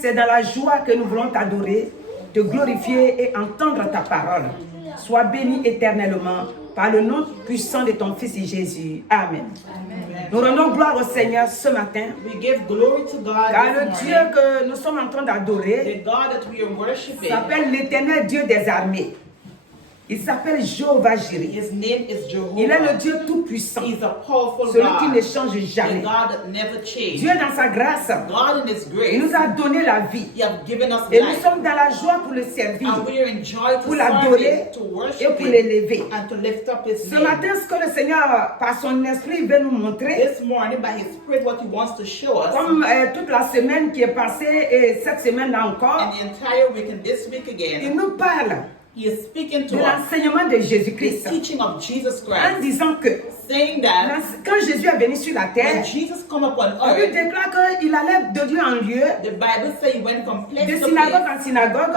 c'est dans la joie que nous voulons t'adorer, te glorifier et entendre ta parole. Sois béni éternellement par le nom puissant de ton Fils Jésus. Amen. Nous rendons gloire au Seigneur ce matin. Car le Dieu que nous sommes en train d'adorer s'appelle l'Éternel Dieu des armées. Il s'appelle Jéhovah Jireh. Il est le Dieu tout-puissant, celui qui ne change jamais. Dieu dans sa grâce, il nous a donné la vie. Et nous sommes dans la joie pour le servir, pour l'adorer et pour l'élever. Ce matin, ce que le Seigneur, par son esprit, veut nous montrer, comme toute la semaine qui est passée et cette semaine-là encore, il nous parle de l'enseignement de Jésus-Christ, en disant que quand Jésus est venu sur la terre, on lui déclare qu'il allait de lieu en lieu, de synagogue en synagogue,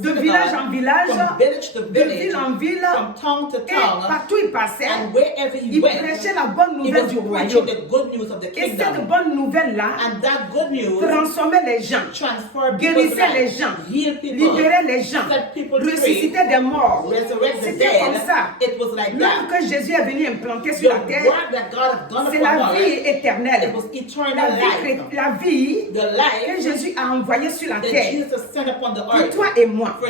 de village en village, de ville en ville, et partout il passait, il prêchait la bonne nouvelle du royaume. Et cette bonne nouvelle-là transformait les gens, guérissait les gens, libérait les gens, ressuscitait des morts. C'était comme ça. L'homme que Jésus est venu implanter sur la terre, c'est la vie éternelle. La vie que Jésus a envoyée sur la terre pour toi et moi, pour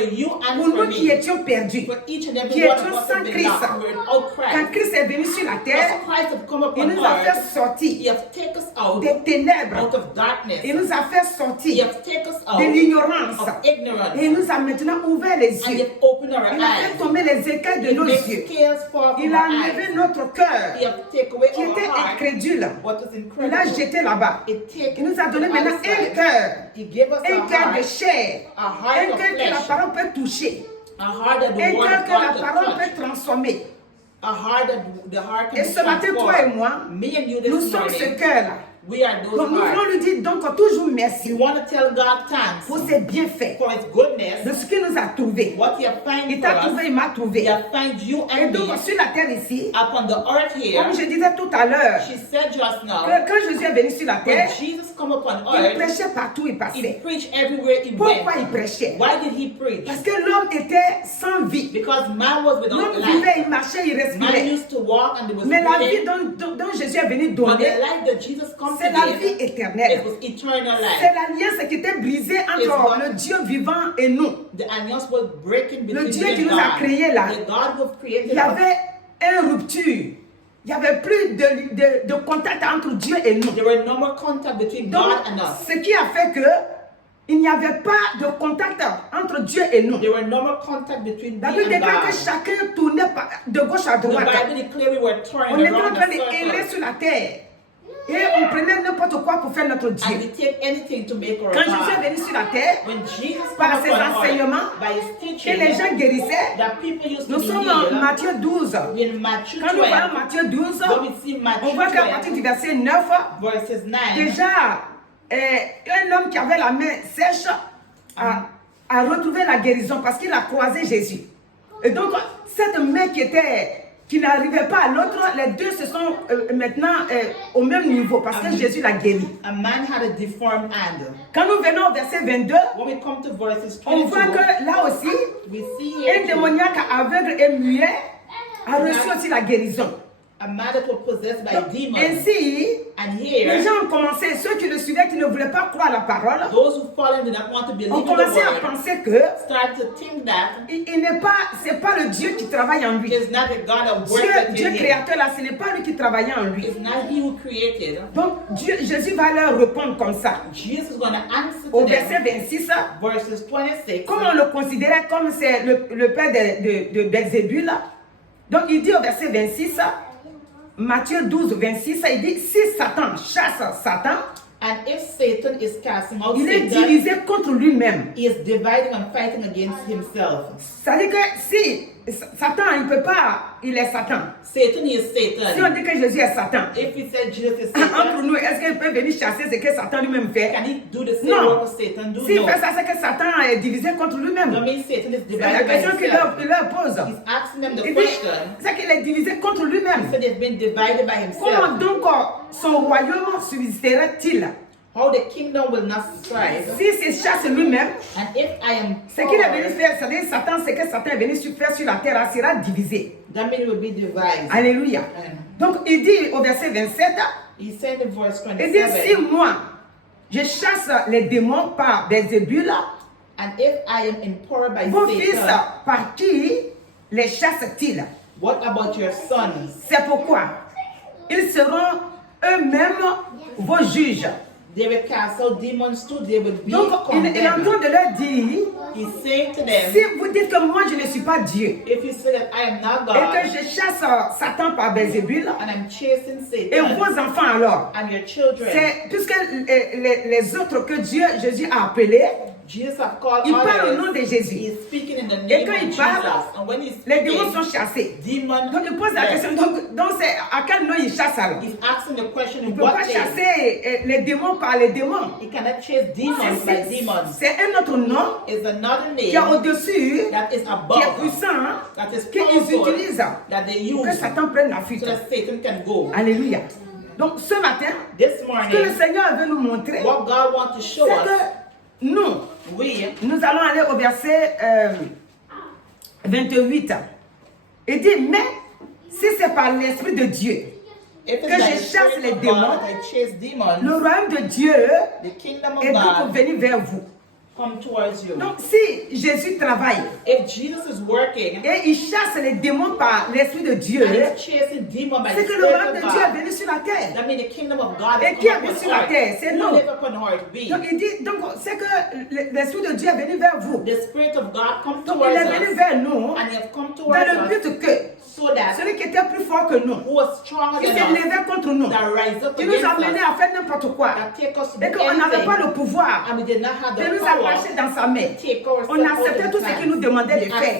nous qui étions perdus, qui étions sans Christ. Quand Christ est venu sur la terre, il nous a fait sortir des ténèbres, il nous a fait sortir de l'ignorance, et il nous a maintenant ouvert les yeux. Il a fait tomber les écailles de nos yeux. Il a enlevé notre cœur qui était incrédule. Il a jeté là-bas. Il nous a donné maintenant un cœur de chair, un cœur que la parole peut toucher, un cœur que la parole peut transformer. Et ce matin, toi et moi, nous sommes ce cœur-là. Donc nous voulons lui dire donc toujours merci pour ses bienfaits, de ce qu'il nous a trouvé. Il t'a trouvé, il m'a trouvé. Et donc sur la terre ici, comme je disais tout à l'heure, que quand Jésus est venu sur la terre, il prêchait partout, il passait. Pourquoi il prêchait? Parce que l'homme était sans vie. L'homme vivait, il marchait, il respirait. Mais la vie dont Jésus est venu donner, c'est la vie éternelle. C'est l'alliance qui était brisée entre le Dieu vivant et nous. Le Dieu qui nous a créés là, il y avait une rupture. Il n'y avait plus de contact entre Dieu et nous. Donc, ce qui a fait que il n'y avait pas de contact entre Dieu et nous. La Bible déclare que chacun tournait de gauche à droite. On était en train d'errer sur la terre. Et on prenait n'importe quoi pour faire notre Dieu. Quand Jésus est venu sur la terre, par ses enseignements, et les gens guérissaient, nous sommes en Matthieu 12. Quand nous voyons Matthieu 12, on voit qu'à partir du verset 9, déjà, un homme qui avait la main sèche a retrouvé la guérison parce qu'il a croisé Jésus. Et donc, cette main qui n'arrivait pas à l'autre, les deux se sont maintenant au même niveau parce que Jésus l'a guéri. Quand nous venons au verset 22, on voit que là aussi, un démoniaque aveugle et muet a reçu aussi la guérison. Ainsi, les gens ont commencé, ceux qui le suivaient, qui ne voulaient pas croire à la parole, ont commencé à penser que c'est pas le Dieu qui travaille en lui. Dieu créateur là, ce n'est pas lui qui travaillait en lui. Donc Jésus va leur répondre comme ça. Au verset 26, comme on le considérait comme c'est le père de Belzébul, donc il dit au verset 26, Matthieu 12, 26, il dit, si Satan chasse Satan, il est divisé contre lui-même. C'est-à-dire que si Satan, il ne peut pas, il est Satan. Si on dit que Jésus est Satan, entre nous, est-ce qu'il peut venir chasser ce que Satan lui-même fait? Non. S'il fait ça, c'est que Satan est divisé contre lui-même. C'est la question qu'il leur pose. Il dit, c'est qu'il est divisé contre lui-même. Comment donc son royaume subsisterait-il? How the kingdom will not strive. Si c'est chasse lui-même, and if I am ce qu'il est venu faire, c'est-à-dire Satan, ce que Satan est venu faire sur la terre, sera divisé. That means it will be divided. Alléluia. Donc il dit au verset 27, he said in verse 27, il dit si moi je chasse les démons par Belzébul, and if I am empowered by vos Satan, fils par qui les chassent-ils? What about your sons? C'est pourquoi ils seront eux-mêmes vos juges. They will cast out demons too. They will be donc, il est en train de leur dire, he's saying to them, si vous dites que moi je ne suis pas Dieu, if you say that I am not God, et que je chasse Satan par Belzébul, and I'm chasing Satan, et vos enfants alors, and your children, c'est puisque les autres que Dieu, Jésus a appelés, il parle au nom de Jésus. Et quand il parle, les démons sont chassés. Donc il pose la question, donc c'est à quel nom il chasse alors? Il ne peut pas chasser les démons par les démons. C'est un autre nom qui est au-dessus, qui est puissant, qu'ils utilisent pour que Satan prenne la fuite. Alléluia. Donc ce matin, ce que le Seigneur veut nous montrer, c'est que nous allons aller au verset 28. Il dit, mais si c'est par l'Esprit de Dieu que je chasse les démons, le royaume de Dieu est donc venu vers vous. Donc si Jésus travaille et il chasse les démons par l'Esprit de Dieu, c'est que le royaume de Dieu est venu sur la terre. Et qui est venu sur la terre? C'est nous. Donc il dit, donc c'est que l'Esprit de Dieu est venu vers vous. Donc il est venu vers nous dans le but que celui qui était plus fort que nous, qui s'est levé contre nous, qui nous a menés à faire n'importe quoi, et qu'on n'avait pas le pouvoir de nous attacher dans sa main. On acceptait tout ce qu'il nous demandait de faire.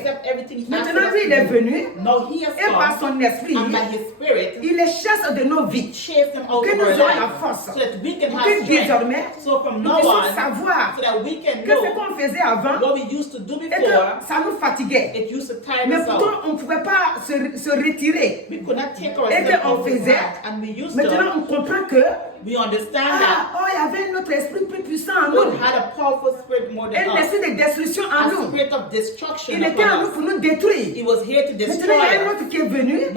Maintenant, lui, il est venu, et par son esprit, il les chasse de nos vies, que nous ayons la force, pour que désormais, nous puissions savoir que ce qu'on faisait avant, et que ça nous fatiguait. Mais pourtant, on ne pouvait pas se retirer. Et qu'on faisait. Maintenant, on comprend que il y avait notre esprit plus puissant en nous. Un esprit de destruction en nous. Il était en nous pour nous détruire. Maintenant, il y a un autre qui est venu. Il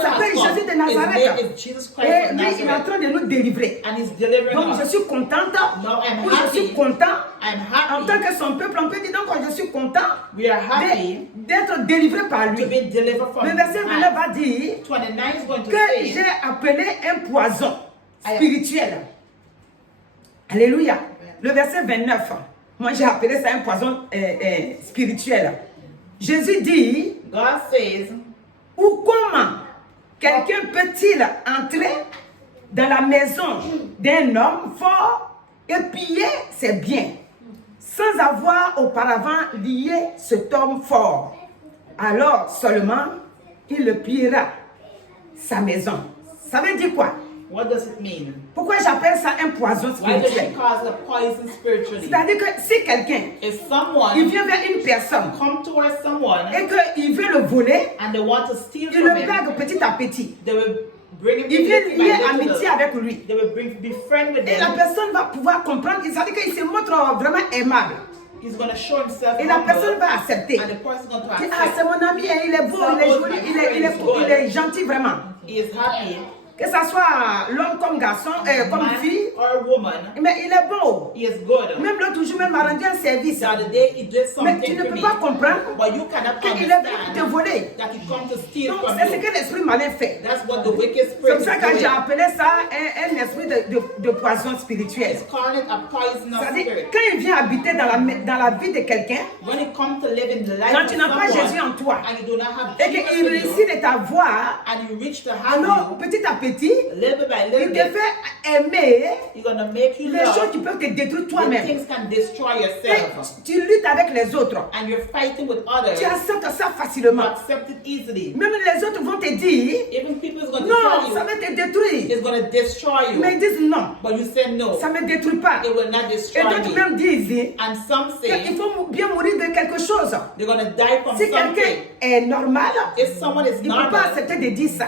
s'appelle Jésus de Nazareth. Et lui, il est en train de nous délivrer. Donc, je suis contente. Je suis content. En tant que son peuple, on peut dire donc je suis content d'être délivré par lui. Le verset 29 va dire que j'ai appelé un poison spirituel. Alléluia. Le verset 29. Moi, j'ai appelé ça un poison spirituel. Jésus dit, God says, ou comment quelqu'un peut-il entrer dans la maison d'un homme fort et piller ses biens sans avoir auparavant lié cet homme fort? Alors seulement il le pillera sa maison. Ça veut dire quoi? What does it mean? Pourquoi j'appelle ça un poison spirituel? C'est-à-dire que si quelqu'un il vient vers une personne et qu'il veut le voler, il le blague petit à petit. Il vient lier amitié avec lui. Et la personne va pouvoir comprendre. C'est-à-dire qu'il se montre vraiment aimable. Et la personne va accepter. Ah, c'est mon ami, il est beau, il est joli, il est gentil vraiment. Que ce soit l'homme comme garçon, comme fille, mais il est beau. Même l'autre jour, même m'a rendu un service. Mais tu ne peux pas comprendre qu'il est venu pour te voler. Donc, c'est ce que l'esprit malin fait. C'est pour ça que j'ai appelé ça un esprit de poison spirituel. C'est-à-dire, quand il vient habiter dans la vie de quelqu'un, quand tu n'as pas Jésus en toi, et qu'il réussit de t'avoir, alors petit à petit, il te fait aimer les choses qui peuvent te détruire toi-même. Tu luttes avec les autres. Tu acceptes ça facilement. Même les autres vont te dire non, ça va te détruire. Mais ils disent non, ça ne me détruit pas. Et d'autres même disent qu'il faut bien mourir de quelque chose. Si quelqu'un est normal, il ne peut pas accepter de dire ça.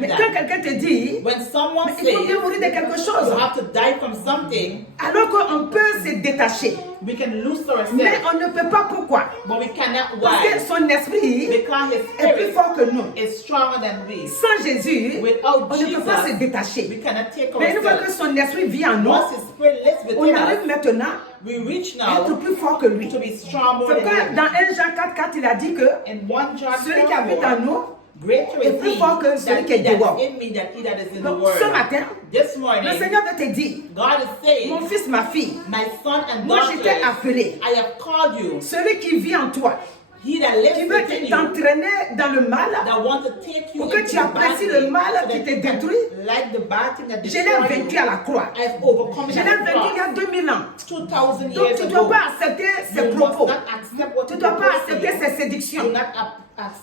Mais quand quelqu'un te dit il faut bien mourir de quelque chose, have to die from something. Alors qu'on peut se détacher. We can lose ourselves. Mais on ne peut pas, pourquoi? But we cannot. Parce Why? que son esprit est plus fort que nous. Is stronger than we. Sans Jésus, Without on ne peut pas se détacher. We cannot take Mais une fois que son esprit vit en nous, Once his spirit lives within on arrive maintenant we reach à now être plus fort que lui. to be stronger C'est than pourquoi him. dans 1 Jean 4,4, il a dit que In 1 John celui qui habite en nous greater est is plus he fort que celui that qui est dehors. in me than he that is in the Donc world. ce matin, This le morning, Seigneur veut te dire, God is saying, mon fils, ma fille, my son and moi je t'ai daughter, appelé. I have called you. Celui qui vit en toi, He that qui lives veut within you, t'entraîner dans le mal, that want to take you pour que into tu the apprécies bad le mal thing, so qui that te you can détruit. like the bad thing that Je l'ai destroys vaincu you. à la croix. I have overcome Je it l'ai at the vaincu il y cross. a 2000 ans. 2000 Donc years tu ne dois ago. pas accepter ses You must propos. not accept what Tu ne he dois pas proposed to accepter you. ses séductions. Do not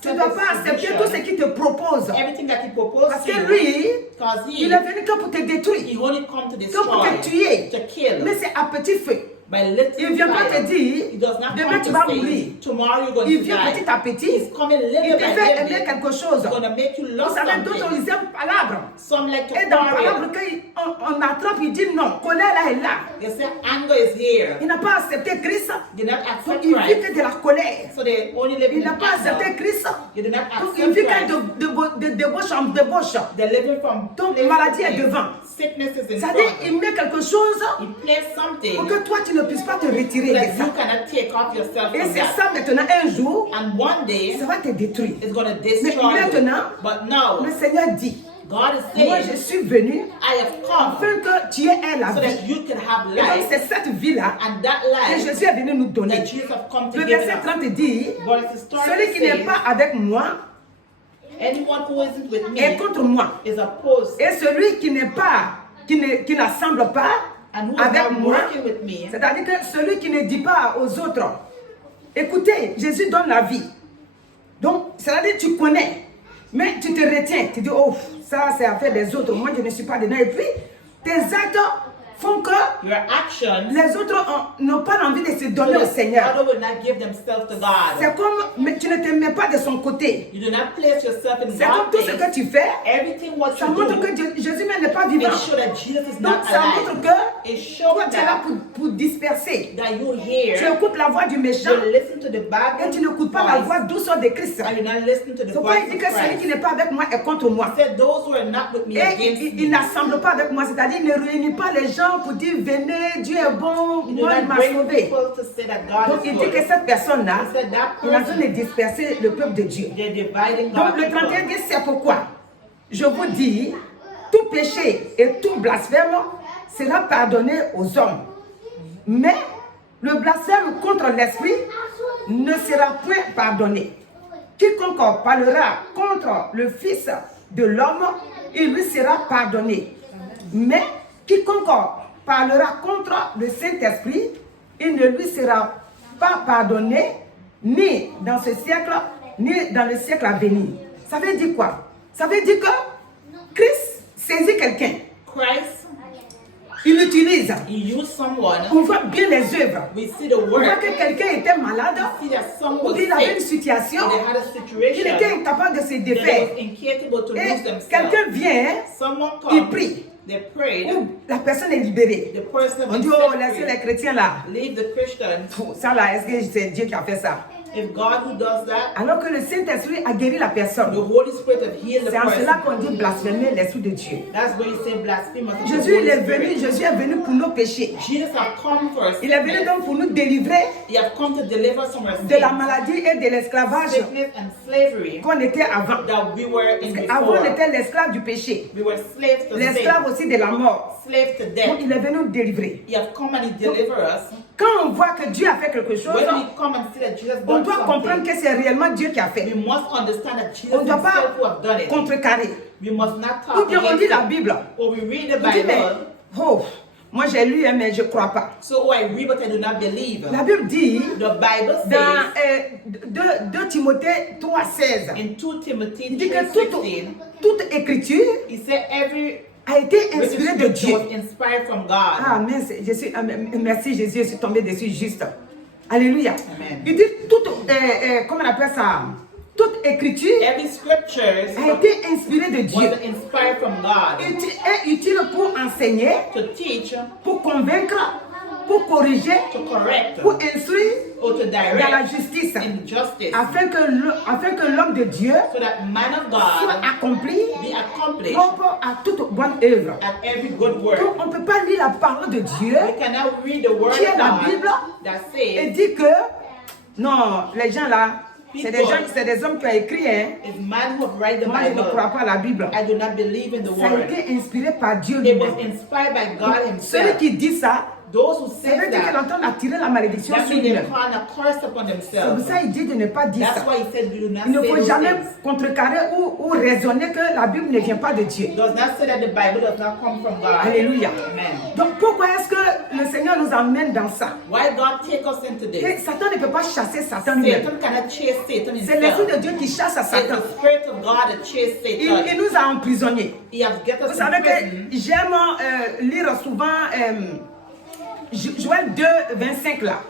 Tu ne accept dois his pas accepter solution. tout ce qu'il te propose. Everything that he proposed Parce to que you. lui, Because he il est venu que pour te détruire, he only come to que pour destroy, te tuer. to kill. Mais c'est à petit feu. By little Il ne vient pas fire. te dire, He does not demain come tu to vas say, mourir. tomorrow you're going Il to vient die. petit à petit. He's coming Il little te by fait aimer little. quelque chose. He's going to make you Vous love savez, d'autres, something. ils aiment palabre. Some like to Et dans quarrel. palabre, quand on attrape, il dit non. Colère là est là. They say anger is here. Il n'a pas accepté Christ. They not Donc accept il vit Christ. que de la colère. So they only live Il in n'a pas accepté anger. Christ. They do not Donc il accept vit que Christ. de débauche en débauche. They're living from Donc place to maladie est place. devant. Sickness is in C'est-à-dire, front. il met quelque chose He plays something pour que toi tu ne puisses pas te retirer so de that ça. you cannot take off yourself Et from c'est that. ça maintenant, un jour, And one day, ça va te détruire. it's going to Mais destroy maintenant, you. But now, le Seigneur dit, God is moi saying, je suis venu I have come afin que tu aies la so vie. that you can have Et donc life. c'est cette vie-là And that que life Jésus est venu nous donner. that Jesus have come to Le give verset us. 30 dit, But it's the story celui qui n'est says, pas avec moi anyone who isn't with est me contre moi. is opposed. Et celui qui n'est pas, qui n'assemble pas And who is avec not moi, working with me, c'est-à-dire que celui qui ne dit pas aux autres, écoutez, Jésus donne la vie. Donc, c'est-à-dire que tu connais, mais tu te retiens. Tu dis, oh, ça c'est affaire des autres, moi je ne suis pas dedans. Et puis, tes actes font que your actions, les autres n'ont pas envie de se donner au the Seigneur. other will not give themselves to God. C'est comme, mais tu ne te mets pas de son côté. You do not place yourself in C'est comme God's tout ce things. que tu fais, Everything what ça you montre do, que Jésus même n'est pas vivant. it shows that Jesus is Donc not ça alive. montre que It shows toi tu es là that, pour disperser. that you Tu hear, écoutes la voix du méchant you listen to the bad et tu n'écoutes pas la voice, voix douce de Christ. and you not listen to the C'est pourquoi voice il dit of que celui qui Christ. n'est pas avec moi est contre moi. He said, those who are not with me Et against il me. n'assemble pas avec moi, c'est-à-dire il ne réunit pas les gens pour dire venez, Dieu est bon, You do moi il not m'a bring sauvé. people to say that God Donc is il dit que good. cette personne-là, He said that il est en train de person, disperser le peuple de Dieu. they're dividing Donc God le 31 people. dit c'est pourquoi je vous dis, tout péché et tout blasphème sera pardonné aux hommes. Mais le blasphème contre l'esprit ne sera point pardonné. Quiconque parlera contre le Fils de l'homme, il lui sera pardonné. Mais quiconque parlera contre le Saint-Esprit, il ne lui sera pas pardonné, ni dans ce siècle, ni dans le siècle à venir. Ça veut dire quoi? Ça veut dire que Christ saisit quelqu'un. Christ, Il l'utilise. he used someone. On voit bien les œuvres. We see the On voit work. que quelqu'un était malade, We see that someone ou was qu'il avait une sick. situation, And they had a il situation était incapable de se that défaire. was incapable to Et lose themselves. quelqu'un vient, Someone il comes, prie, they prayed, ou la personne est libérée. the person On dit, was oh, set laissez free. les chrétiens là. Leave the Christians. Pfff, ça là, est-ce que c'est Dieu qui a fait ça? If God who does that, Alors que le Saint-Esprit a guéri la the personne. Holy Spirit have healed the C'est en cela person. qu'on dit blasphémer l'Esprit de Dieu. That's where you say blasphemous of the Jésus, Holy il est venu, Spirit. Jésus est venu pour nos péchés. Jesus have come for us. Il est venu donc pour nous délivrer He have come to deliver us from our de la sin, maladie et de l'esclavage sickness and slavery qu'on était avant. that we were in Avant, on before. était l'esclave du péché, We were slaves to sin, l'esclave aussi de la mort. slaves to Donc, death. il est venu nous délivrer. He have come and he deliver us. Quand on voit que Dieu a fait quelque chose, When we come and see that Jesus on done doit comprendre something, que c'est réellement Dieu qui a we fait. must understand that Jesus On ne doit himself pas who have done it. contrecarrer. We must not Ou talk bien on against lit la it. Bible. Or we read the On dit, mais, Bible. oh, moi j'ai lu, hein, mais je ne crois pas. So I read but I do not believe. La Bible dit, The Bible dans says 2 Timothée 3,16, in 2 Timothy il dit que 3:16, toute écriture he said every a été inspirée de Dieu. was inspired from God. Ah, mince, merci Jésus, je suis tombée dessus juste. Alléluia. Amen. Il dit tout, comment on appelle ça? toute écriture every scripture a été inspirée de Dieu. was inspired from God. Est utile pour enseigner, To teach, pour convaincre, pour corriger, to correct, pour instruire or to dans la direct justice, in justice, afin que l'homme de Dieu so that man of soit God accompli, be accomplished propre à toute bonne œuvre. at every good work. Donc on ne peut pas lire la parole de Dieu We cannot read the word qui est of la God Bible that et says dire que non, les gens là, c'est des hommes qui ont écrit, hein. it's man who write the Moi je ne Bible. crois pas à la Bible. I do not believe in the Ça a word. été inspiré par Dieu It was lui-même. inspired by God Celui himself. qui dit ça, Those who ça veut say dire qu'il est en that, train d'attirer la malédiction that sur means they're lui-même. calling a curse upon C'est pour themselves. ça qu'il dit de ne pas dire That's ça. why he said you do not Il ne say faut those jamais things. contrecarrer ou raisonner que la Bible ne vient pas de Dieu. It does not say that the Bible does not come from God. Alléluia. Amen. Donc pourquoi est-ce que le Seigneur nous emmène dans ça? Why God take us into Et this? Satan ne peut pas chasser Satan lui-même. Satan cannot chase Satan C'est l'Esprit himself. de Dieu qui chasse à It's Satan. the Spirit of God that chased Il Satan. nous a emprisonnés. He has get us Vous in savez prison. que j'aime lire souvent Joël 2, 25 là.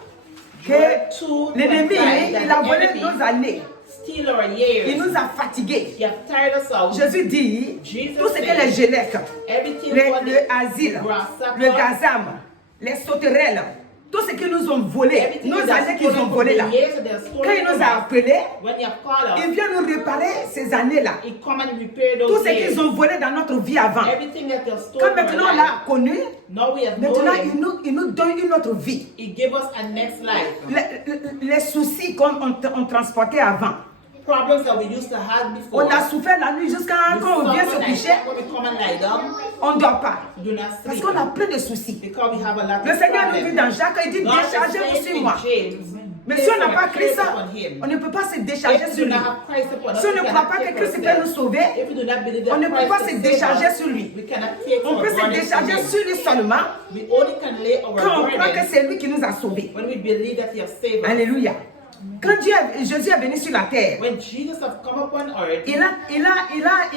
Que Joel 2, l'ennemi, 25, il a that the volé enemy nos années. steal our Il years. nous a fatigués. He has tired us out. Jésus dit, Jesus tout ce que said, les Gélèques, Everything what le the asile, grasshopper, le gazam, les sauterelles, tout ce qu'ils nous ont volé, everything nos that années qu'ils ont stolen volées là. from the years that they have stolen Quand il nous from a us, appelés, when he have called il us, vient nous réparer ces années-là. he come and repair Tout those ce years. qu'ils ont volé dans notre vie avant. Everything that they have Quand stolen from maintenant our on life, l'a connu, now we have maintenant known him. il nous donne une autre vie. He gave us a next life. Les soucis qu'on transportait avant. Problems that we used to have before. On a souffert la nuit jusqu'à We quand on vient se suffer like coucher, that when we come and lie down, on ne dort pas. we do not Parce sleep. qu'on a plein de soucis. Because we have a lot Le of Seigneur nous dit problems. dans Jacques, il dit God is déchargez-vous saying sur in moi. James, Mais si on n'a pas Christ, Christ upon him. on ne peut pas se décharger If we sur do lui. not have Christ upon us, Si on we ne croit cannot pas que take Christ peut ourselves. nous sauver, If we do not believe on that ne peut pas Christ se can décharger save us, sur lui. we cannot take On our peut se burdens to décharger him. sur lui seulement We only can lay our quand on croit que burdens c'est lui qui nous a sauvés. when we believe that he has saved us. Alléluia. Quand Jésus est venu sur la terre, When Jesus has come upon earth, il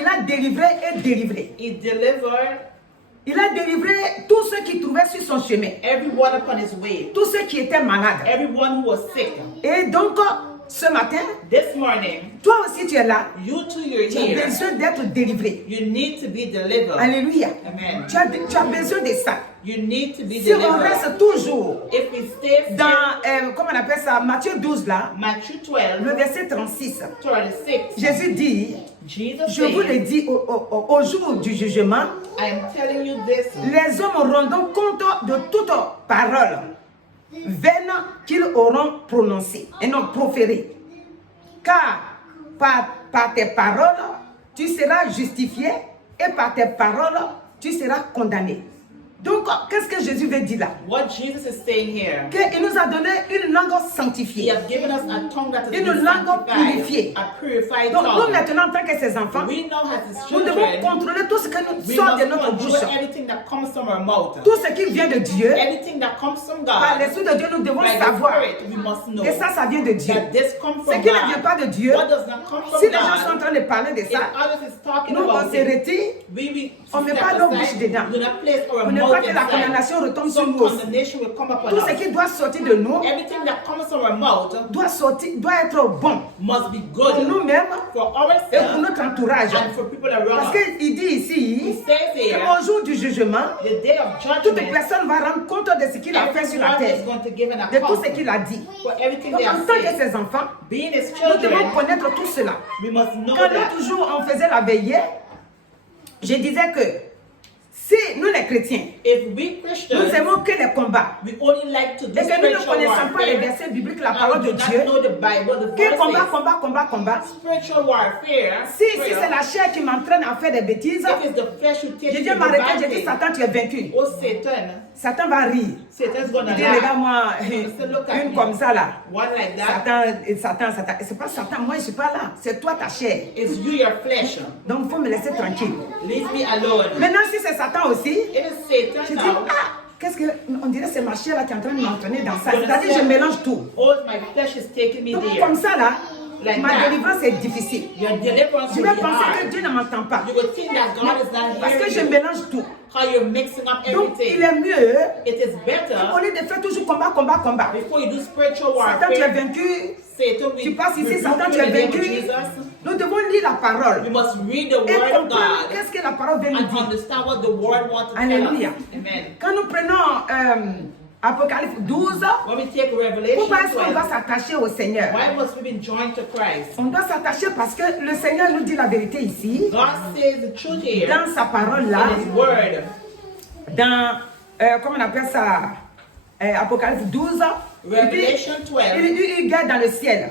a délivré et délivré. he delivered Il a délivré tous ceux qui trouvaient sur son chemin, everyone upon his way, tous ceux qui étaient malades. everyone who was sick. Et donc, ce matin, This morning, toi aussi tu es là, you too, you're tu as here. besoin d'être délivré. You need to be delivered. Alléluia. Amen. Tu as besoin de ça. You need to be Si on delivered. reste toujours If we stay dans, comment on appelle ça, Matthieu 12 là, Matthew 12, le verset 36, 36, Jésus dit, Jesus je vous le said, dis au jour du jugement, I am telling you this, les hommes rendront compte de toute parole vaine qu'ils auront prononcée et non proférée. Car par tes paroles, tu seras justifié et par tes paroles, tu seras condamné. Donc, qu'est-ce que Jésus veut dire là? what Jesus is saying here. Qu'il nous a donné une langue He sanctifiée. has given us a tongue that is Une been langue purifiée. sanctified, a purified Donc, nous tongue. maintenant, en tant que ses enfants, We know as his nous devons children, contrôler tout ce qui nous we sort de must notre control bouche. everything that comes from our mouth. Tout ce qui vient de Dieu, Everything that comes from par God, l'Esprit de Dieu, nous devons by the savoir. Spirit, we must know Et ça vient de Dieu. that this comes Ce from qui ne vient God. pas de Dieu, What does not come from si les gens sont en God, train de parler de if ça, others is talking nous, on about se it, retire. we On ne met step pas nos aside, bouches dedans. we do not place our On ne mouth pas que la inside. condamnation retombe sur Some nous aussi. condemnation will come upon Tout ce us. qui doit sortir de nous Everything that comes from our mouth doit être bon must be pour good nous-mêmes for et pour ourselves notre entourage. and for people around Parce us. qu'il dit He ici says here, qu'au jour du jugement, the day of toute judgment, personne va rendre compte de ce qu'il a fait sur la everyone is terre, going to give an de tout ce account qu'il a dit. for everything Donc, they en have tant que said. ses enfants, Being his nous devons children, connaître tout cela. we must know Quand that. l'autre jour, on faisait la veillée, je disais que si nous les chrétiens, If we nous Christians, aimons que les combats, we only like to do et que nous ne spiritual connaissons pas les warfare, versets bibliques, la and parole we de do Dieu, not know the Bible, the que verses, combat, spiritual warfare, si c'est la chair qui m'entraîne à faire des bêtises, if it's the flesh who je takes dis you to m'arrêter, bad je dis things, Satan, tu es vaincu. oh Satan, Satan va rire. Satan's gonna Il dit, laugh. regarde-moi, Look at une me. comme ça là. One like that, Satan. C'est pas Satan, moi je suis pas là. C'est toi ta chair. it's you, your flesh. Donc il faut me laisser tranquille. Leave me alone. Maintenant, si c'est Satan aussi, It is je Satan dis, now. qu'est-ce que. On dirait que c'est ma chair là qui est en train de m'entraîner dans ça. C'est-à-dire, je mélange tout. Oh, my flesh is taking me Donc there. comme ça là, ma délivrance est difficile. Je vais penser que Dieu ne m'entend pas. Parce que je mélange tout. Donc, il est mieux, au lieu de faire toujours combat. Satan, tu es vaincu. Tu passes ici, Satan, tu es vaincu. Nous devons lire la parole. Et comprendre qu'est-ce que la parole veut nous dire. Alléluia. Quand nous prenons Apocalypse 12, pourquoi est-ce qu'on doit s'attacher au Seigneur? On doit s'attacher parce que le Seigneur nous dit la vérité ici. Dans sa parole là. Dans, comment on appelle ça? Apocalypse 12. Il y eut guerre dans le ciel.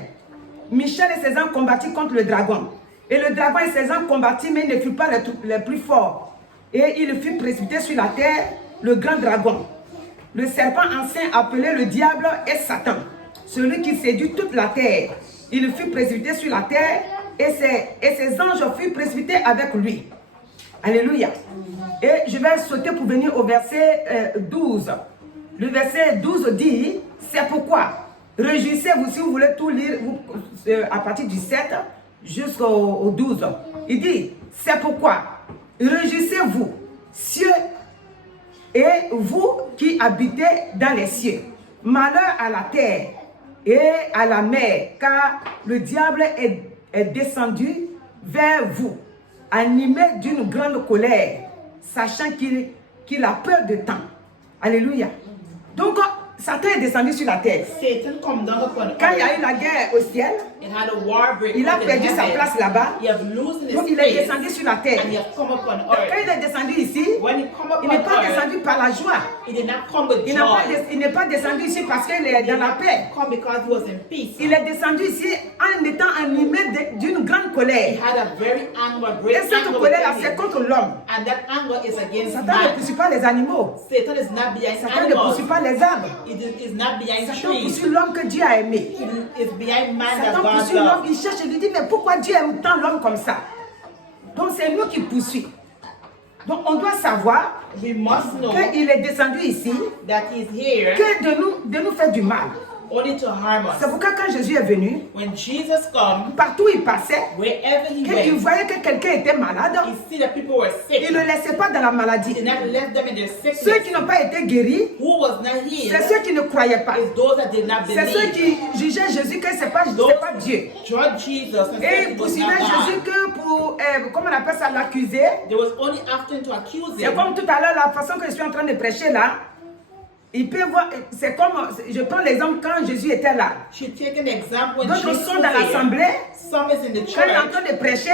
Michel et ses anges combattirent contre le dragon. Et le dragon et ses anges combattirent, mais ils ne furent pas les plus forts. Et il fut précipité sur la terre, le grand dragon. Le serpent ancien appelé le diable et Satan, celui qui séduit toute la terre. Il fut précipité sur la terre et ses anges furent précipités avec lui. Alléluia. Et je vais sauter pour venir au verset 12. Le verset 12 dit, c'est pourquoi, réjouissez-vous si vous voulez tout lire à partir du 7 jusqu'au 12. Il dit, c'est pourquoi, réjouissez-vous, cieux, et vous qui habitez dans les cieux, malheur à la terre et à la mer, car le diable est descendu vers vous, animé d'une grande colère, sachant qu'il a peur de temps. Alléluia. Donc, Satan est descendu sur la terre. Quand il y a eu la guerre au ciel, il a perdu sa place là-bas. Donc il est descendu sur la terre. Quand il est descendu ici, il n'est pas descendu par la joie. Il n'est pas descendu ici parce qu'il est dans la paix. Il est descendu ici en étant animé d'une grande colère. Et cette colère-là, c'est contre l'homme. Satan ne poursuit pas les animaux. Satan ne poursuit pas les arbres. Satan poursuit l'homme que Dieu a aimé. Satan poursuit l'homme, il cherche et lui dit, mais pourquoi Dieu aime tant l'homme comme ça? Donc c'est nous qui poursuit. Donc on doit savoir qu'il est descendu ici, que de nous faire du mal. C'est pourquoi quand Jésus est venu, partout où il passait, il voyait que quelqu'un était malade, il ne le laissait pas dans la maladie. Ceux qui n'ont pas été guéris, c'est ceux qui ne croyaient pas. C'est ceux qui jugeaient Jésus que ce n'est pas Dieu. Et ils poursuivaient Jésus que pour, comment on appelle ça, l'accuser. C'est comme tout à l'heure, la façon que je suis en train de prêcher là. Il peut voir, c'est comme, je prends l'exemple quand Jésus était là. D'autres sont dans l'assemblée, quand il est en train de prêcher,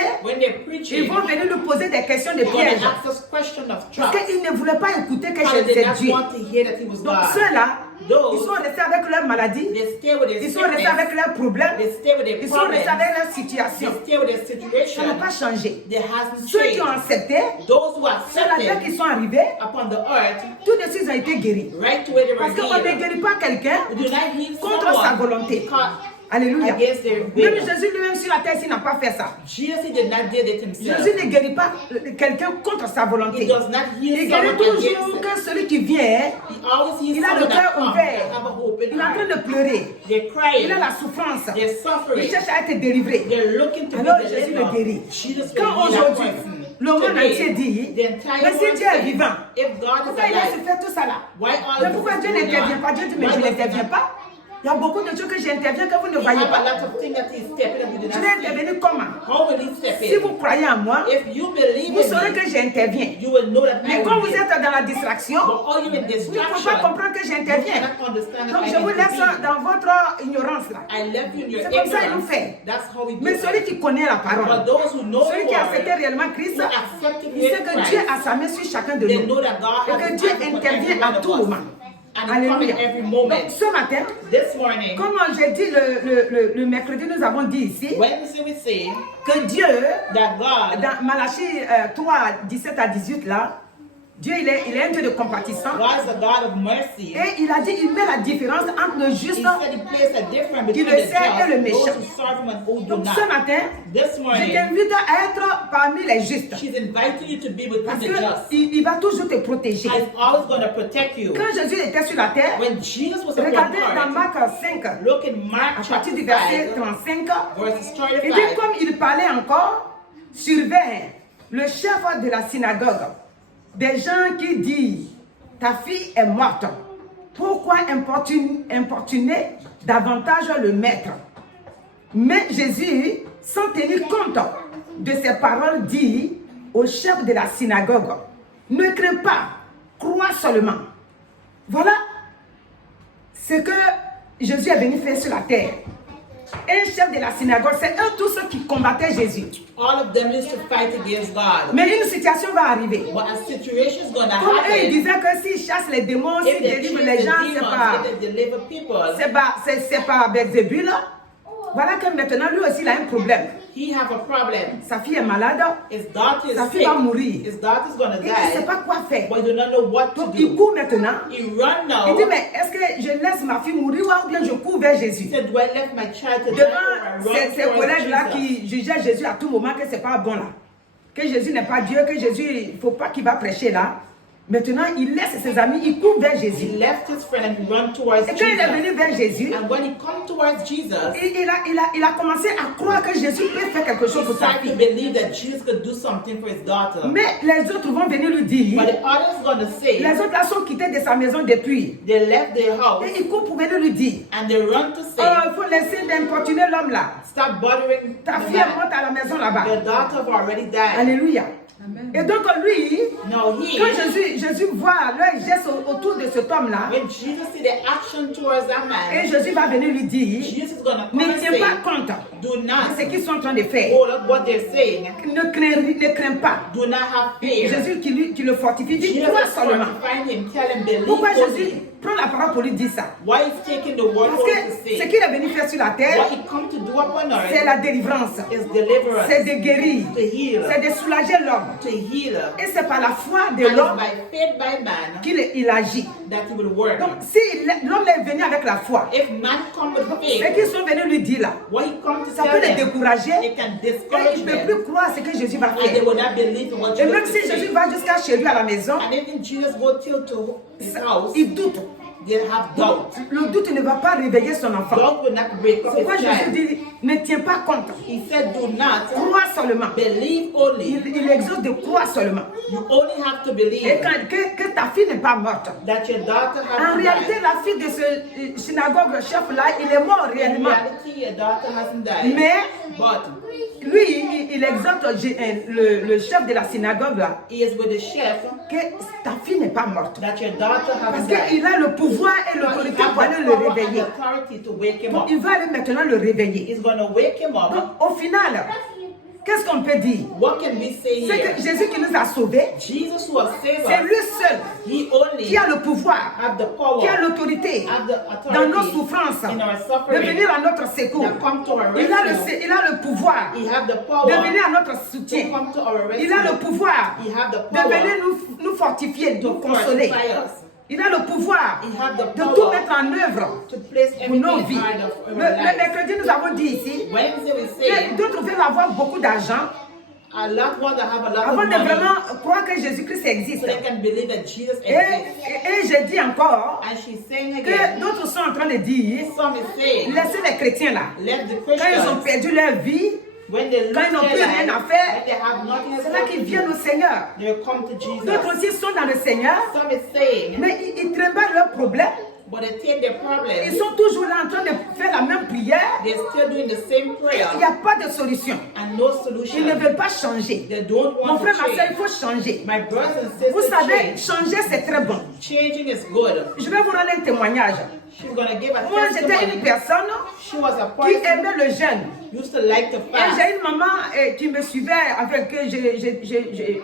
ils vont venir lui poser des questions de piège. Parce qu'ils ne voulaient pas écouter que c'était Dieu. Donc ceux-là, ils sont restés avec leur maladie, ils sont restés avec leurs problèmes, ils sont restés avec leur situation. Ça n'a pas changé. Ceux qui ont accepté, ceux-là qui sont arrivés, tout de suite ils ont été guéris. Parce qu'on ne guérit pas quelqu'un contre sa volonté. Alléluia. Même Jésus lui-même sur la terre, il n'a pas fait ça. Jésus ne guérit pas quelqu'un contre sa volonté. Il guérit toujours que celui qui vient, il a le cœur ouvert. Il est en train de pleurer. Il a la souffrance. Il cherche à être délivré. Alors Jésus le guérit. Quand aujourd'hui, le monde entier dit, mais si Dieu est vivant, pourquoi il a su faire tout ça là? Mais pourquoi Dieu n'intervient pas? Dieu dit, mais je n'interviens pas. Il y a beaucoup de choses que j'interviens que vous ne voyez pas. Je vais intervenir comment? Si vous croyez en moi, vous saurez que j'interviens. Mais quand vous êtes dans la distraction, vous ne pouvez pas comprendre que j'interviens. Donc je vous laisse dans votre ignorance là. C'est comme ça qu'il nous fait. Mais celui qui connaît la parole, celui qui a accepté réellement Christ, il sait que Dieu a sa main sur chacun de nous. Et que Dieu intervient à tout moment. Alléluia. Donc, ce matin, comme j'ai dit le mercredi, nous avons dit ici que Dieu, dans Malachie 3, 17 à 18 là, Dieu, il est un Dieu de compatissant. God is a God of mercy. Et il a dit, il met la différence entre le juste He said he placed a difference qui between le the sert et le just, those méchant. who serve him and who do Donc not. ce matin, This je morning, t'invite à être parmi les justes. she's inviting you to be within Parce the just. qu'il va toujours te protéger. He's always going to protect you. Quand Jésus était sur la terre, When Jesus was upon regardez dans earth, Marc 5, look in Mark à chapter partir du verset 5, 35, verses il 35. dit comme il parlait encore, surveille le chef de la synagogue, des gens qui disent, ta fille est morte. Pourquoi importuner davantage le maître? Mais Jésus, sans tenir compte de ces paroles, dit au chef de la synagogue, ne crains pas, crois seulement. Voilà ce que Jésus est venu faire sur la terre. Un chef de la synagogue, c'est eux tous ceux qui combattaient Jésus. All of them used to fight against God. Mais une situation va arriver. But a situation is going to Comme eux, ils happen. disaient que s'ils chassent les démons, s'ils If they délivrent chase les the gens, demons, if they deliver people, c'est pas Belzébul. Voilà que maintenant, lui aussi, il a un problème. he have a problem. Sa fille est malade. His daughter Sa is fille sick. va mourir. His daughter is going to Et il ne sait die. pas quoi faire. But he do not know what to Donc, il do. court maintenant. He run Il dit, now. mais est-ce que je laisse ma fille mourir ou bien je cours vers Jésus? He said, do I let my child to die or I Devant run ces towards collègues-là Jesus? qui jugeaient Jésus à tout moment que c'est pas bon là. Que Jésus n'est pas Dieu, que Jésus, il ne faut pas qu'il va prêcher là. Maintenant, il laisse ses amis, il court vers He Jésus. left his friend and run towards Et quand il est Jesus. venu vers Jésus, And when he come towards Jesus, il a commencé à croire que Jésus peut faire quelque chose he pour sa started to fille. believe that Jesus could do something for his daughter. Mais les autres vont venir lui dire, But the others going to say, les autres là sont quittés de sa maison depuis. they left their house Et ils courent pour venir lui dire, and they run to oh, say, il faut laisser d'importuner l'homme là. stop bothering Ta the fille est man. morte à la maison là-bas. Your daughter have already died. Alléluia. Et donc lui, Now he, quand Jésus voit leur geste autour de cet homme-là, when Jesus see the action towards that et man, Jésus va venir lui dire, Jesus is going to come ne and tiens say, pas compte do de not ce qu'ils sont en train de faire. hold up what they're saying. Ne crains pas. Do not have fear. Jésus qui le fortifie, dit, Jesus crois is going seulement. to find him, tell him, believe Pourquoi Jésus only. prend la parole pour lui dire ça? Why he's taking the word Parce for que to ce say. qu'il est venu faire sur la terre, What he come to do upon c'est earth la délivrance, is deliverance, c'est de guérir, to heal, c'est de soulager l'homme. to heal. Et c'est par la foi de And it's l'homme by faith by man qu'il agit. that he will work. Donc, si l'homme est venu avec la foi, If man come with ce faith, qu'ils sont venus lui dire là, what he come to ça tell peut les them, décourager. it can Et discourage il ne peut them, plus croire ce que Jésus va and they faire. will not believe in what Et Jesus même is si Jésus saying. va jusqu'à chez lui à la maison, And even Jesus go till to his house, il doute. they have doubt. Le doute ne va pas réveiller son enfant. Doubt will not break up C'est pourquoi his Jésus child. dit, ne tiens pas compte. He said, do not Crois seulement. believe only. Il exauce de croire seulement. You only have to Et believe que ta fille n'est pas morte. that your daughter En has réalité, died. la fille de ce synagogue chef-là, il est mort In réellement. reality, your daughter hasn't died. Mais But lui, il exhorte le chef de la synagogue là, he is with the chef que ta fille n'est pas morte. that your daughter Parce hasn't died. qu'il a le pouvoir et But he l'autorité has pour aller the le power and réveiller. authority to wake him Donc, up. il va aller maintenant le réveiller. He's going to wake him up. Donc, au final, qu'est-ce qu'on peut dire? What can we say C'est here? que Jésus qui nous a sauvés, Jesus who has saved c'est us, lui seul he only qui a le pouvoir, have the qui power, a l'autorité have the dans nos authority souffrances, in our de suffering, venir à notre secours. that come to our Il a rescue. le pouvoir He have the de power venir à notre to soutien. come to our rescue. Il a le pouvoir He have the de power venir nous fortifier, nous to consoler. fortify us, Il a le pouvoir He have the de power tout mettre en œuvre to place pour nos everything vies. inside of our Le lives. mercredi, nous avons dit ici Wednesday we que say d'autres veulent avoir beaucoup d'argent a lot want to have a lot avant of de money vraiment croire que Jésus-Christ existe. so they can believe that Jesus Et exists. je dis encore And she's saying que again, d'autres sont en train de dire, some is saying, laissez les chrétiens là. let the Quand ils ont Christians, perdu leur vie, when they lose quand ils n'ont their plus rien life, à faire, when they have nothing else c'est là to qu'ils do, viennent au Seigneur. they come to Jesus. D'autres aussi sont dans le Seigneur, Some is saying, mais ils trimballent leurs problèmes. but they take their Ils problems, sont toujours là en train de faire la même prière. they're still doing the same prayer Il n'y a pas de solution. and no Ils ne solution. veulent pas changer. They don't Mon want to frère, ma soeur, il change. faut changer. My brothers and Vous sisters, savez, change. changer c'est très bon. Changing is good. Je vais vous rendre un témoignage. She's going to give a Moi, j'étais une testimony. personne She was a qui person aimait le jeûne. used to like to Et fast. j'ai une maman qui me suivait, avec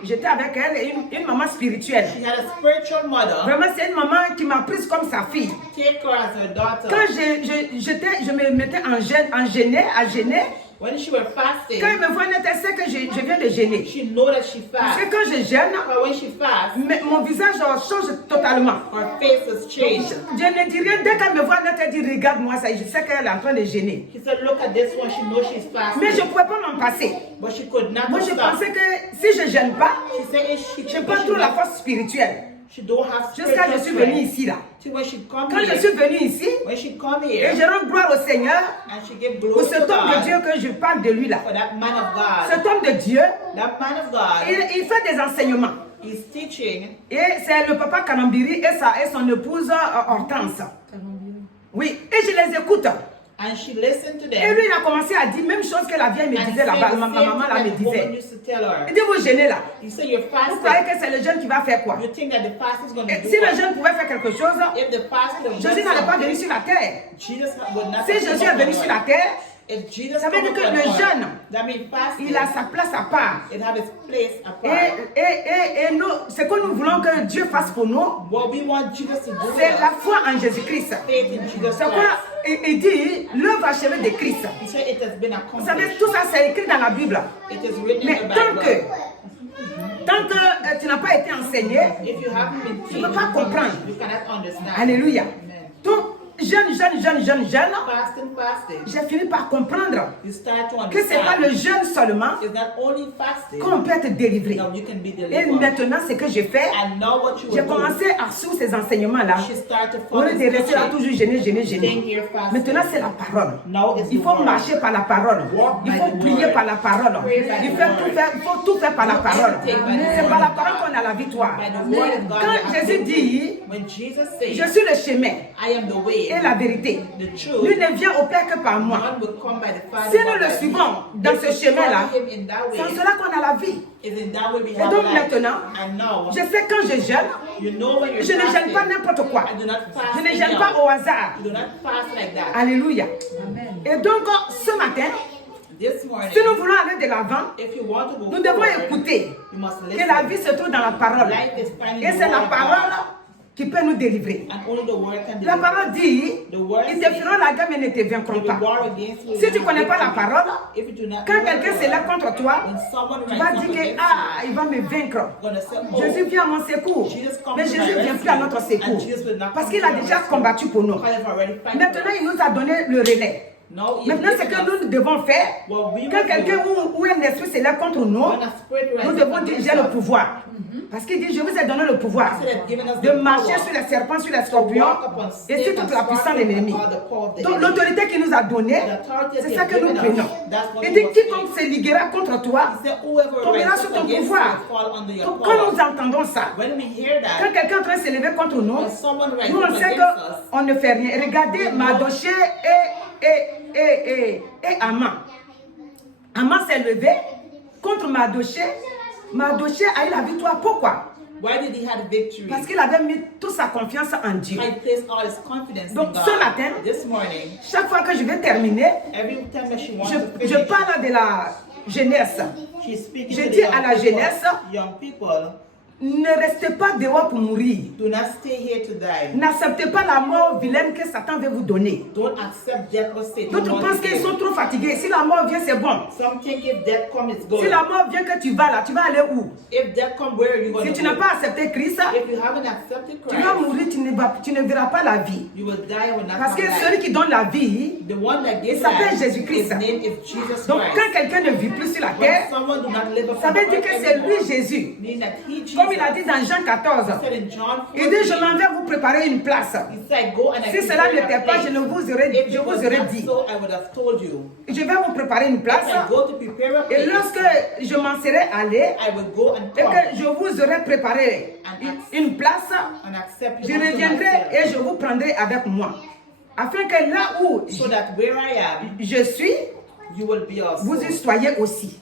j'étais avec elle, une maman spirituelle. She had a spiritual mother. Vraiment, c'est une maman qui m'a prise comme sa fille. Take her as her daughter. Quand je me mettais à gêner, When she was fasting, quand elle me voit, elle sait que je viens de jeûner. she know that she Parce fasts. que quand je jeûne, But when she fasts, mon visage change totalement. her face has changed. Je ne dis rien. Dès qu'elle me voit, elle dit regarde-moi ça. Je sais qu'elle est en train de jeûner. She said, look at this one. She knows she's fasting. Mais je ne pouvais pas m'en passer. But she could not Moi, je stop. pensais que si je ne jeûne pas, She said, if she je n'ai pas trop la force spirituelle. She don't have Jusqu'à ce que je suis venue ici là. when she come Quand here, je suis venue ici, when she come et here, je rends gloire au Seigneur and she give pour glory cet to homme de God, Dieu que je parle de lui là. for that man of God, Cet homme de Dieu, that man of God, il fait des enseignements. is teaching. Et c'est le papa Kanambiri et son épouse Hortense. Oui, et je les écoute. And she listened to Et them. lui, il a commencé à dire même chose que la vieille me And disait said là-bas, the ma same maman thing là me that the woman disait. used to tell her. Il dit vous jeûnez là. You say you're Vous croyez fasting. que c'est le jeûne qui va faire quoi? You think that the fast is going to Et do si le what? jeûne pouvait faire quelque chose, If the fast could have Jésus done n'allait pas venir something, sur la terre. Jesus would not Si have Jésus come est venu upon sur la her. terre, If Jesus ça veut dire come que upon le her, jeûne, that means fasting, il a sa place à part. it have its place Et, apart. nous, ce que nous voulons que Dieu fasse pour nous, What we want Jesus to do c'est is la foi en Jésus-Christ. faith in Jesus C'est quoi Christ. il dit l'œuvre achevée de Christ. He said it has been Vous savez, accomplished. tout ça c'est écrit dans la Bible. It is written Mais in the Bible. tant que tu n'as pas été enseigné, If you haven't been tu ne peux pas comprendre. you cannot understand. Alléluia. Amen. Donc, jeune, Fasting. j'ai fini par comprendre You start to que ce n'est pas understand. le jeûne seulement It's not only fasting. qu'on peut être délivré. Now you can be Et delivered. maintenant, ce que j'ai fait, And now what you j'ai will do, commencé à suivre ces enseignements-là. she start to Au follow lieu de rester là teaching. toujours gêné. Staying here fasting. Maintenant, c'est la parole. Now it's Il the faut word. marcher par la parole. Walk Il by faut the prier word. par la parole. Pray by Il the faut tout faire par la parole. everything by the C'est word par la of parole God. qu'on a la victoire. By the word of God, Quand you have Jésus victory. dit, When Jesus says, je suis le chemin I am the way, et la vérité, the lui truth, ne vient au Père que par moi. none will come by the Father. Si nous but le by suivons me. dans If ce we chemin-là, follow him in that c'est en way, cela qu'on a la vie. is in that way we Et have donc life. maintenant, And now, je sais quand je jeûne, you know when you're je ne jeûne fasting, pas n'importe quoi. I do not fast Je ne jeûne anyhow. pas au hasard. You do not fast like that. Alléluia. Et donc, ce matin, This morning, si nous voulons aller de l'avant, if you want to go nous devons forward, écouter you must que listen. la vie se trouve dans la parole. Life is finding Et the c'est word la of parole God. qui peut nous délivrer. And only the word can La deliver. parole dit, The word ils te says, feront la guerre mais ne te vaincront they will pas. war against you. Si tu ne connais pas la parole, If you do not quand know quelqu'un the se lève word, contre toi, when someone tu rises vas up dire que against ah, il va me vaincre. you, you're gonna say, oh, Jésus vient à mon secours. Jesus come Mais to my Jésus ne vient plus à notre rescue, secours. and Jesus will not Parce come qu'il to a your déjà rescue. combattu pour nous. Because I've already fight Maintenant, for us. il nous a donné le relais. Now, he's Maintenant, ce giving que us nous devons faire, what we quand will quelqu'un do. ou un esprit se lève contre nous, When a spirit nous rises devons up dire against j'ai le us, pouvoir. Parce qu'il dit je vous ai donné le pouvoir he said, "I've given us de the marcher power sur les serpents, sur les to scorpions walk upon et sur snakes toute and la puissance de scorpions l'ennemi. and all the power of the Donc enemy." l'autorité qu'il nous a donnée, The authority c'est he ça has que nous given us, prenons. that's what Il we dit must quiconque take. se liguera contre toi, He said, "Whoever tombera rises sur up ton against you pouvoir." will fall under your Donc quand nous power." entendons ça, When we hear quand that, quelqu'un est en train de se lever contre nous, when someone rises nous up on sait against us, qu'on ne fait rien. Regardez Mardoché et Haman. Haman s'est levé contre Mardoché. Mardoché a eu la victoire. Pourquoi? why did he have victory? Parce qu'il avait mis toute sa confiance en Dieu. I placed all his confidence Donc in God. ce matin, This morning, chaque fois que je vais terminer, every time that she wants je, to je finish, parle de la jeunesse. she's speaking Je to dis the à la jeunesse, young people, ne restez pas dehors pour mourir. do not stay here to die. N'acceptez pas la mort vilaine que Satan veut vous donner. Don't accept death or Satan D'autres wants pensent to qu'ils give. sont trop fatigués. Si la mort vient, c'est bon. Some think if death comes, it's Si good. la mort vient que tu vas là, tu vas aller où? If death comes, where are you going Si to tu go? n'as pas accepté Christ, If you haven't accepted tu vas Christ, mourir, tu ne verras pas la vie. you will die and will not Parce que come back. celui qui donne la vie, The one that gives il s'appelle life, Jésus-Christ. his name is Jesus donc Christ. quand quelqu'un ne vit plus sur la When terre, someone do not live ça upon veut dire earth que c'est anymore, lui Jésus. meaning that he, Jesus, Comme il a dit dans Jean 14, said in John 14, il dit je m'en vais vous préparer une place. he said, go and I Si prepare cela a n'était pas, place. je If vous it was aurais not dit. so, I would have told you. Je vais vous préparer une place. I go to prepare a Et place. lorsque je m'en serai allé, I will go and et come que je vous aurai préparé une place, and accept je you unto reviendrai myself. et je vous prendrai avec moi. Afin que là où So that where I am, je suis, you will be also. vous y soyez aussi.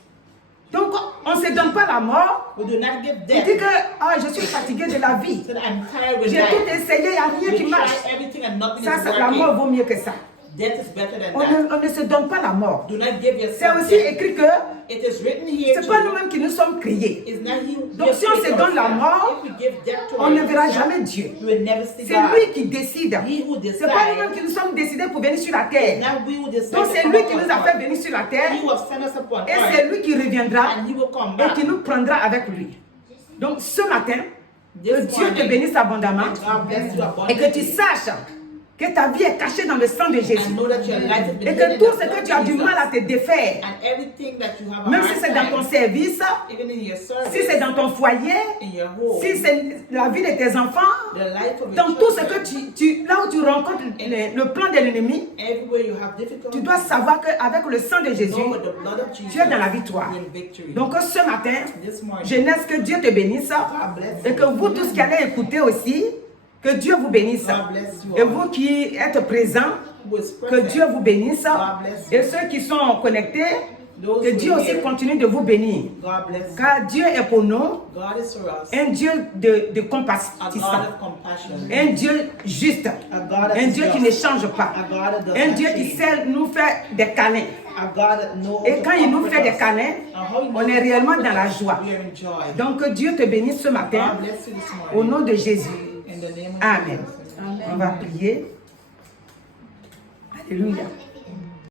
Donc, on ne se donne pas la mort. We do not give On death. dit que je suis fatigué de la vie. So that I'm tired with J'ai tout life. essayé, il n'y a rien qui You marche. try everything and nothing Ça, is la mort working. vaut mieux que ça. Death is better than On ne se donne pas la mort. Do not give C'est yourself aussi death. écrit que It is written here c'est pas nous-mêmes qui nous sommes créés. It's not you. Donc si on se donne la mort, If we give death to on ne verra ourselves, jamais Dieu. we will never see C'est God. lui qui décide. He who C'est pas nous-mêmes qui nous sommes décidés pour venir sur la terre. Now we will decide Donc to c'est come lui qui upon nous a earth. fait venir sur la terre He will send us upon et earth, c'est lui qui reviendra and he will come et back. qui nous prendra avec lui. Donc ce matin, que This Dieu te morning, bénisse abondamment God bless you et que tu abundantly. saches que ta vie est cachée dans le sang de Jésus. And know that your life has been Et hidden que in tout the ce que blood tu as of du Jesus. mal à te défaire, And everything that you have a même hard si c'est dans ton time, service, even in your service, si c'est dans ton foyer, in your home, si c'est la vie de tes enfants, the life of your dans tout ce children, que là où tu rencontres le plan de l'ennemi, everywhere you have difficulty, tu dois savoir qu'avec le sang de Jésus, know with the blood of Jesus, tu es dans la victoire. you're in victory. Donc ce matin, This morning, jeunesse, que Dieu te bénisse et que vous tous qui allez écouter aussi, que Dieu vous bénisse. God bless you Et all. vous qui êtes présents, Who is que present, Dieu vous bénisse. God bless you. Et ceux qui sont connectés, Those que who Dieu are aussi here, continue de vous bénir. God bless you. Car Dieu est pour nous God is for us, un Dieu de a God compatissant, of compassion, un Dieu juste, a God that un is Dieu qui just, ne change pas, a God that does un not Dieu qui change, sait nous faire des câlins. a God that knows Et quand to il nous comfort fait des us. câlins, And how he on knows est to réellement comfort dans la us, joie. we are in joy. Donc que Dieu te bénisse ce matin God bless you this au morning. nom de Jésus. In the name of Amen. Jesus. On va prier. Alléluia.